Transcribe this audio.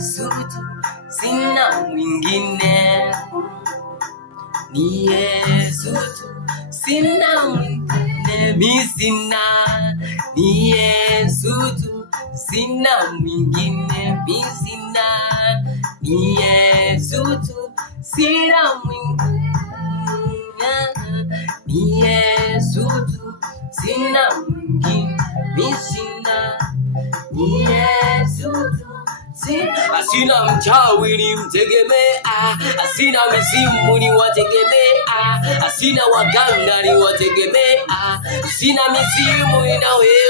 Yesu tu, sina mwingine. Ni Yesu tu, sina mwingine. Mi sina, ni Yesu tu, sina mwingine. Mi sina, ni Yesu tu, sina mwingine. Ni Yesu tu, sina mwingine. Mi sina, ni Yesu tu. Asina mchawi ni mtegemea, asina mizimu ni wategemea, asina waganga ni wategemea, asina mizimu ni na wewe.